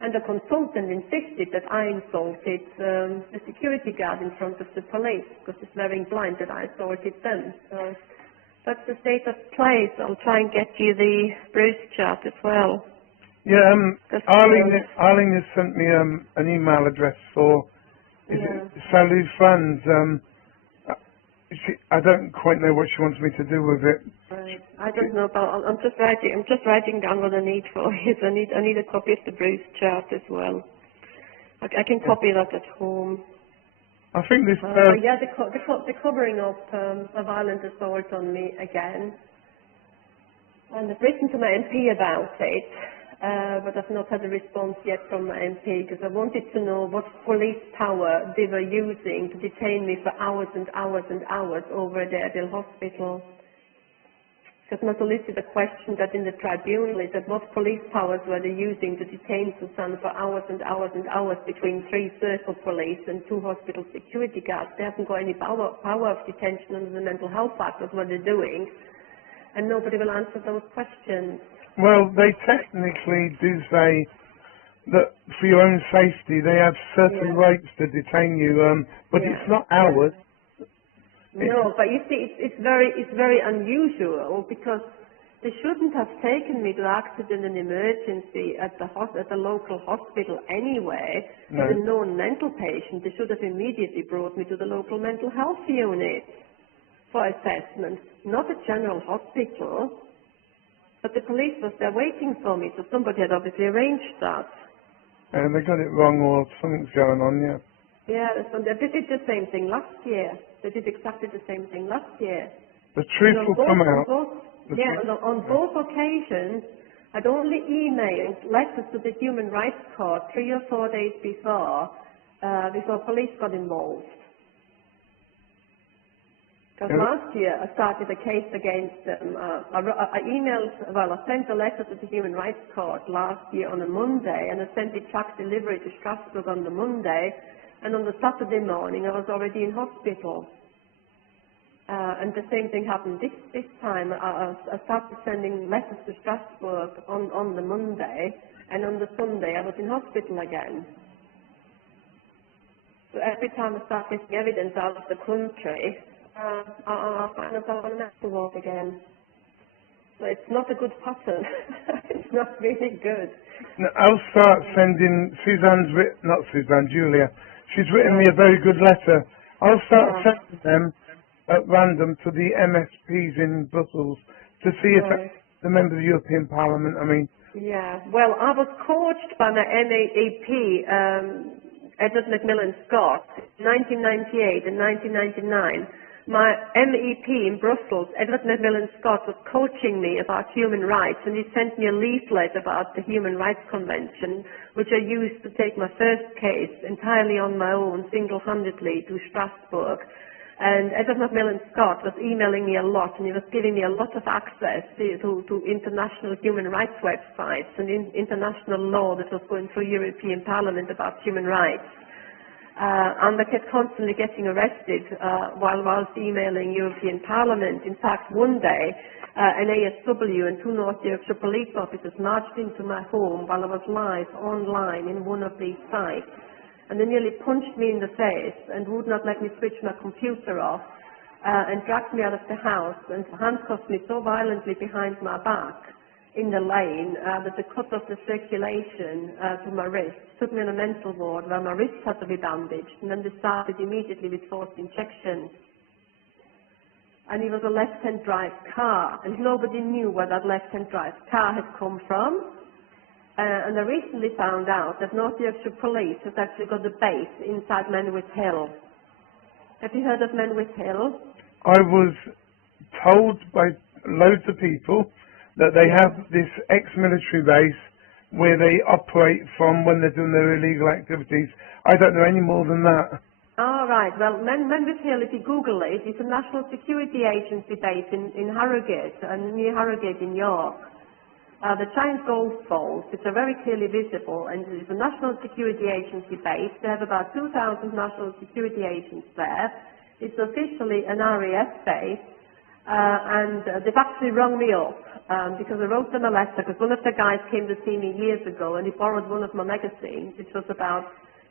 And the consultant insisted that I insulted the security guard in front of the police because he's wearing blind that I assaulted them. So that's the state of play. So I'll try and get you the bruise chart as well. Yeah, Arlene has sent me an email address for Salou Funds. I don't quite know what she wants me to do with it. Right. I don't know about. I'm just writing down what I need for it. I need a copy of the bruise chart as well. I can copy that at home. I think this. They're covering up a violent assault on me again, and I've written to my MP about it. But I've not had a response yet from my MP because I wanted to know what police power they were using to detain me for hours and hours and hours over at Airedale Hospital. Because my solicitor questioned that in the tribunal is that what police powers were they using to detain Susanne for hours and hours and hours between 3 circle police and 2 hospital security guards. They haven't got any power of detention under the Mental Health Act. That's what they're doing. And nobody will answer those questions. Well, they technically do say that for your own safety, they have certain rights to detain you, but it's not ours. No, but you see, it's very unusual because they shouldn't have taken me to accident and emergency at the local hospital anyway. No. As a known mental patient, they should have immediately brought me to the local mental health unit for assessment, not a general hospital. But the police was there waiting for me, so somebody had obviously arranged that. And they got it wrong, or something's going on, yeah. Yeah, they did the same thing last year. They did exactly the same thing last year. The truth will come out. On both occasions, I'd only emailed letters to the Human Rights Court 3 or 4 days before police got involved. Because last year I started a case against them. I sent a letter to the Human Rights Court last year on a Monday, and I sent it truck delivery to Strasbourg on the Monday, and on the Saturday morning I was already in hospital. And the same thing happened this time. I started sending letters to Strasbourg on the Monday, and on the Sunday I was in hospital again. So every time I start getting evidence out of the country, I find myself on a mental ward again. So it's not a good pattern. It's not really good. No, I'll start sending Julia. She's written me a very good letter. I'll start sending them at random to the MSPs in Brussels to see if the members of the European Parliament, Yeah, well, I was coached by my MEP, Edward Macmillan Scott, in 1998 and 1999. My MEP in Brussels, Edward Macmillan Scott, was coaching me about human rights, and he sent me a leaflet about the Human Rights Convention, which I used to take my first case entirely on my own, single-handedly, to Strasbourg. And Edward Macmillan Scott was emailing me a lot, and he was giving me a lot of access to international human rights websites and international law that was going through European Parliament about human rights. And I kept constantly getting arrested whilst emailing European Parliament. In fact, one day, an ASW and 2 North Yorkshire police officers marched into my home while I was live online in one of these sites. And they nearly punched me in the face and would not let me switch my computer off, and dragged me out of the house and handcuffed me so violently behind my back in the lane that they cut off the circulation to my wrist, took me on a mental ward where my wrist had to be bandaged, and then they started immediately with forced injections. And it was a left-hand drive car, and nobody knew where that left-hand drive car had come from. And I recently found out that North Yorkshire Police has actually got a base inside Menwith Hill. Have you heard of Menwith Hill? I was told by loads of people that they have this ex-military base where they operate from when they're doing their illegal activities. I don't know any more than that. All right. Well, Menwith Hill, if you Google it, it's a National Security Agency base in Harrogate, near Harrogate in York. The giant golf balls, which are very clearly visible, and it's a National Security Agency base. They have about 2,000 National Security agents there. It's officially an RAF base, and they've actually rung me up because I wrote them a letter, because one of the guys came to see me years ago and he borrowed one of my magazines, which was about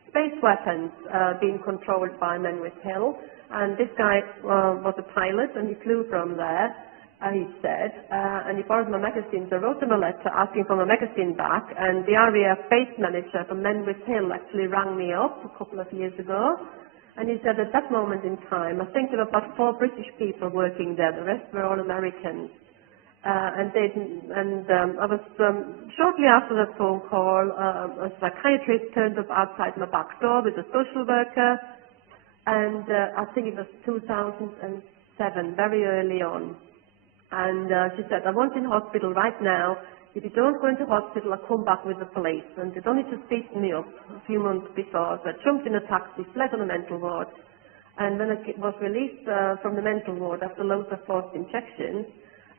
space weapons being controlled by Menwith Hill. And this guy was a pilot and he flew from there. He said, and he borrowed my magazine, so I wrote him a letter asking for my magazine back, and the RAF base manager from Menwith Hill actually rang me up a couple of years ago, and he said at that moment in time, I think there were about 4 British people working there, the rest were all Americans. I was, shortly after that phone call, a psychiatrist turned up outside my back door with a social worker, and I think it was 2007, very early on. And she said, I want in hospital right now. If you don't go into hospital, I'll come back with the police. And they'd only just beaten me up a few months before. So I jumped in a taxi, fled on a mental ward. And when I was released from the mental ward after loads of forced injections,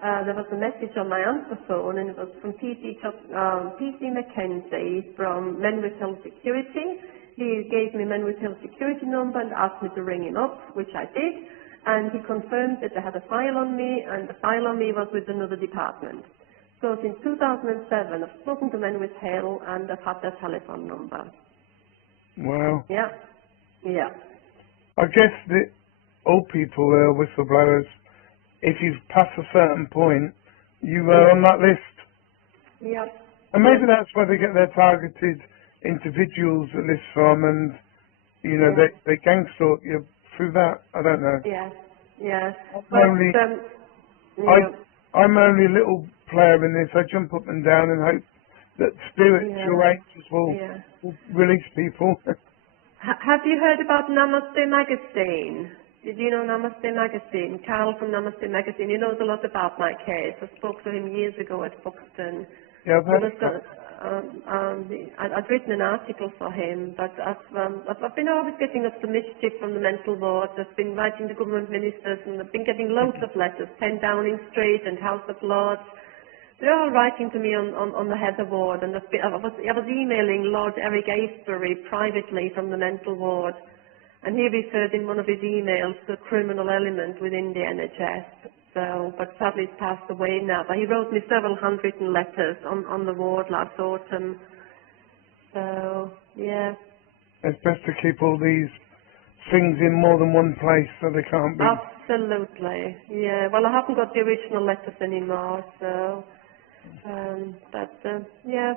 there was a message on my answer phone, and it was from PC Mackenzie from Menwith Hill Security. He gave me Menwith Hill security number and asked me to ring him up, which I did. And he confirmed that they had a file on me, and the file on me was with another department. So since 2007, I've spoken to Menwith Hill, and I've had their telephone number. Wow. Yeah. Yeah. I guess that all people are whistleblowers. If you've passed a certain point, you are on that list. Yeah. And maybe that's where they get their targeted individuals list from, and, you know, they gang stalk you through that. I don't know. Yes, yes. I'm only a little player in this. I jump up and down and hope that spiritual angels will release people. Have you heard about Namaste Magazine? Did you know Namaste Magazine? Carl from Namaste Magazine. He knows a lot about my case. I spoke to him years ago at Buxton. Yeah, I've heard of that. I'd written an article for him, but I've been always getting up to mischief from the mental ward. I've been writing to government ministers, and I've been getting loads of letters, 10 Downing Street and House of Lords. They're all writing to me on the Heather Ward, and I was emailing Lord Eric Avebury privately from the mental ward. And he referred in one of his emails to a criminal element within the NHS. So, but sadly he's passed away now. But he wrote me several handwritten letters on the ward last autumn. So, yeah. It's best to keep all these things in more than one place so they can't be... Absolutely, yeah. Well, I haven't got the original letters anymore, so... yeah.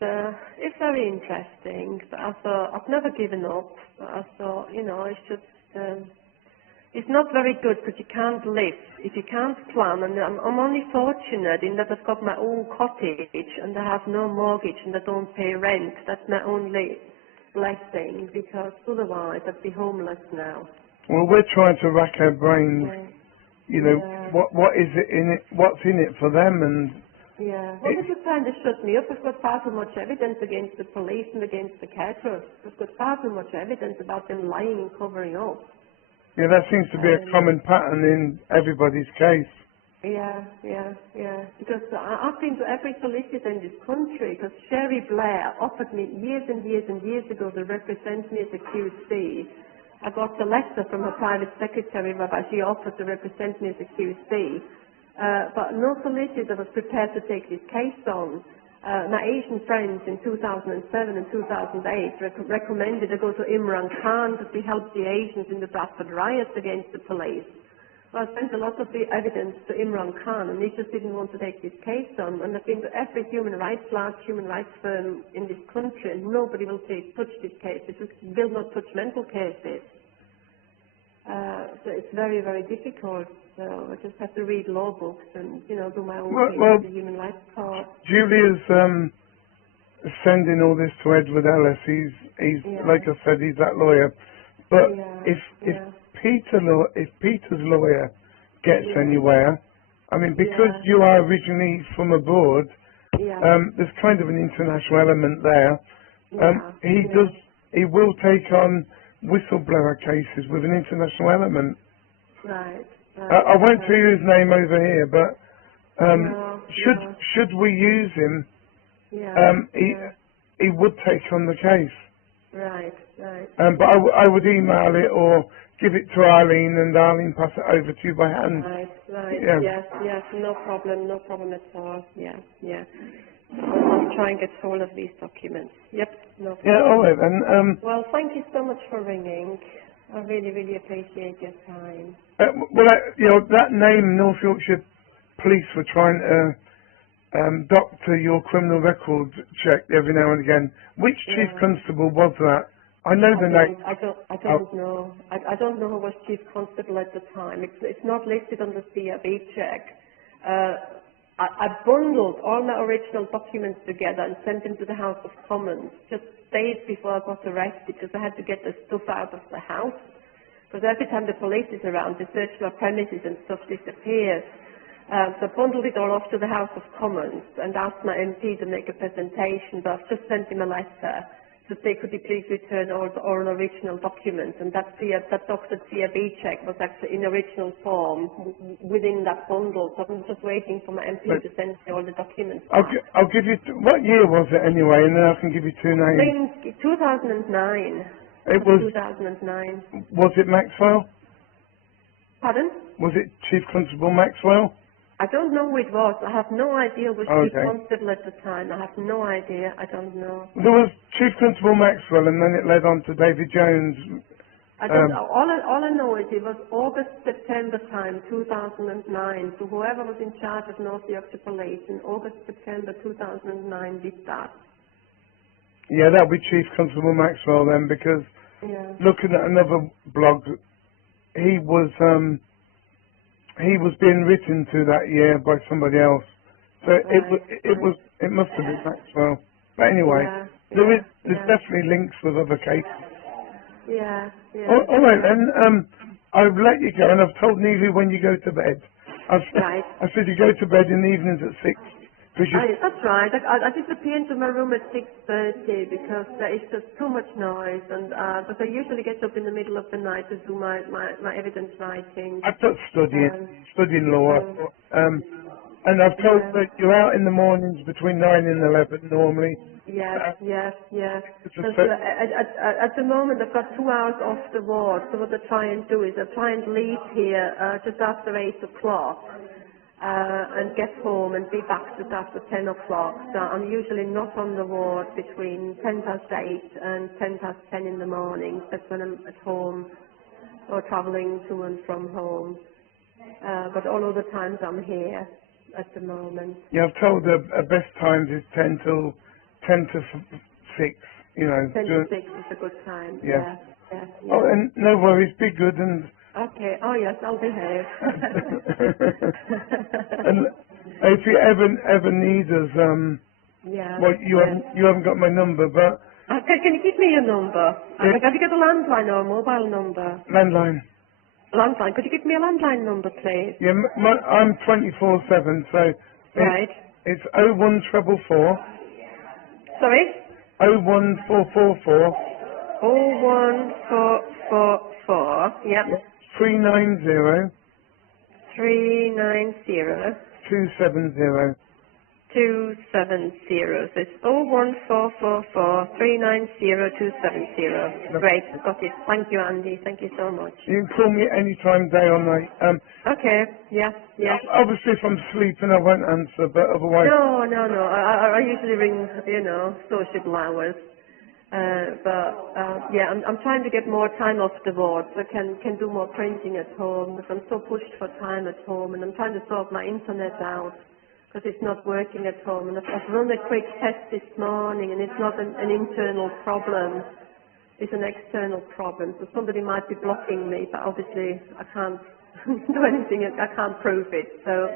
It's very interesting, but I thought, I've never given up, but I thought, you know, it's just... it's not very good because you can't live if you can't plan, and I'm only fortunate in that I've got my own cottage and I have no mortgage and I don't pay rent. That's my only blessing, because otherwise I'd be homeless now. Well, we're trying to rack our brains, you know, what is it in it, what's in it for them, and... Yeah, well, they're just trying to shut me up. I've got far too much evidence against the police and against the care trust. I've got far too much evidence about them lying and covering up. Yeah, that seems to be a common pattern in everybody's case. Yeah. Because I've been to every solicitor in this country, because Sherry Blair offered me years and years and years ago to represent me as a QC. I got a letter from her private secretary whereby she offered to represent me as a QC. But no solicitor was prepared to take this case on. My Asian friends in 2007 and 2008 recommended I go to Imran Khan because he helped the Asians in the Bradford riots against the police. Well, I sent a lot of the evidence to Imran Khan, and he just didn't want to take this case on. And I've been to every large human rights firm in this country, and nobody will touch this case. They just will not touch mental cases. So it's very, very difficult. So I just have to read law books and, you know, do my own thing with the human rights court. Julia's sending all this to Edward Ellis. He's like I said, he's that lawyer. But if Peter's lawyer gets anywhere, I mean, because you are originally from abroad, there's kind of an international element there. He will take on whistleblower cases with an international element. Right. I won't tell you his name over here, but should we use him, he would take on the case. Right. But I would email it or give it to Arlene, and Arlene pass it over to you by hand. Right. Yes. No problem at all. Yeah. I'll try and get hold of these documents. Yep. No problem. Yeah. All right then. Well, thank you so much for ringing. I really, really appreciate your time. You know, that name, North Yorkshire Police were trying to doctor your criminal record check every now and again. Which chief constable was that? I know the name. I don't know. I don't know who was chief constable at the time. It's not listed on the CRB check. I bundled all my original documents together and sent them to the House of Commons just days before I got arrested, because I had to get the stuff out of the house. Because every time the police is around, they search my premises and stuff disappears. So I bundled it all off to the House of Commons and asked my MP to make a presentation, but I've just sent him a letter to say, could you please return all original documents? And that doctored CRB check was actually in original form within that bundle. So I'm just waiting for my MP to send me all the documents. I'll give you, what year was it anyway, and then I can give you two names. I think 2009. It was 2009. Was it Maxwell? Pardon? Was it Chief Constable Maxwell? I don't know who it was. I have no idea who was Chief Constable at the time. I have no idea. I don't know. There was Chief Constable Maxwell, and then it led on to David Jones. I don't know. All I know is it was August, September time, 2009. So whoever was in charge of North Yorkshire Police in August, September 2009 did that. Yeah, that would be Chief Constable Maxwell then, because looking at another blog, he was being written to that year by somebody else. So it must have been Maxwell. But anyway, there's definitely links with other cases. All right then. I've let you go, and I've told Neely when you go to bed. I said you go to bed in the evenings at 6. That's right. I disappear into my room at 6:30 because there is just too much noise, and but I usually get up in the middle of the night to do my evidence writing. I've got studying law. And I've told that you're out in the mornings between 9 and 11 normally. Yes. It's a 'Cause, at the moment, I've got 2 hours off the ward. So what I try and do is I try and leave here just after 8 o'clock and get home and be back just after 10 o'clock. So I'm usually not on the ward between 10 past 8 and 10 past 10 in the morning. That's when I'm at home or travelling to and from home. But all other times I'm here at the moment. Yeah, I've told her best times is 10 to 6, you know. 10 to 6 is a good time. Yeah. Yeah. Oh, and no worries, be good and... Okay, oh yes, I'll behave. And if you ever need us, well, you haven't got my number, but... Okay, can you give me your number? Have you got a landline or a mobile number? Landline. Landline. Could you give me a landline number, please? Yeah, I'm 24/7, so... Right. It's 01444... Sorry? 01444... 01444, yep. 390... 390... 270. 270. So it's 01444 390 270. Great, got it. Thank you, Andy. Thank you so much. You can call me any time, day or night. Okay, yeah. Obviously, if I'm sleeping, I won't answer, but otherwise... No. I usually ring, sociable hours. Yeah, I'm trying to get more time off the ward so I can do more printing at home because I'm so pushed for time at home, and I'm trying to sort my internet out because it's not working at home. And I've run a quick test this morning, and it's not an internal problem, it's an external problem. So somebody might be blocking me, but obviously I can't do anything, I can't prove it. So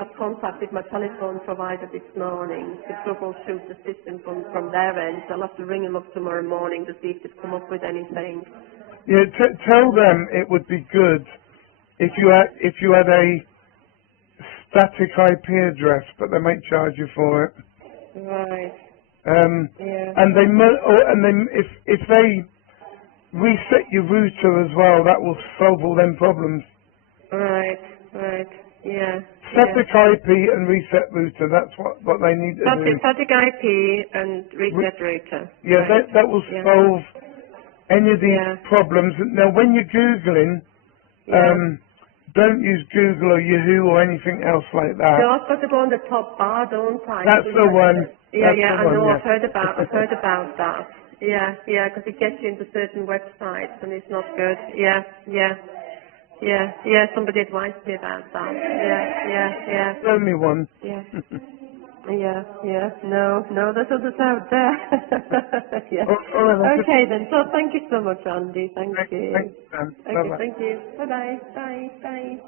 I've contacted my telephone provider this morning to troubleshoot the system from their end. So I'll have to ring them up tomorrow morning to see if they've come up with anything. Yeah, tell them it would be good if you had a static IP address, but they might charge you for it. Right. Yeah. And if they reset your router as well, that will solve all them problemms. Right. Yeah. Static IP and reset router, that's what they need to do. Static IP and reset router. Yeah, right. that will solve any of these problems. Now, when you're Googling, don't use Google or Yahoo or anything else like that. No, I've got to go on the top bar, don't I? That's the one. Yeah, I know. I've heard about that. Yeah, because it gets you into certain websites and it's not good. Yeah. Somebody advised me about that. Yeah. Only one. Yeah. No, there's others out there. Yeah. Okay then. So thank you so much, Andy. Thank you. Thanks, Dan. Okay, Bye-bye. thank you. Bye.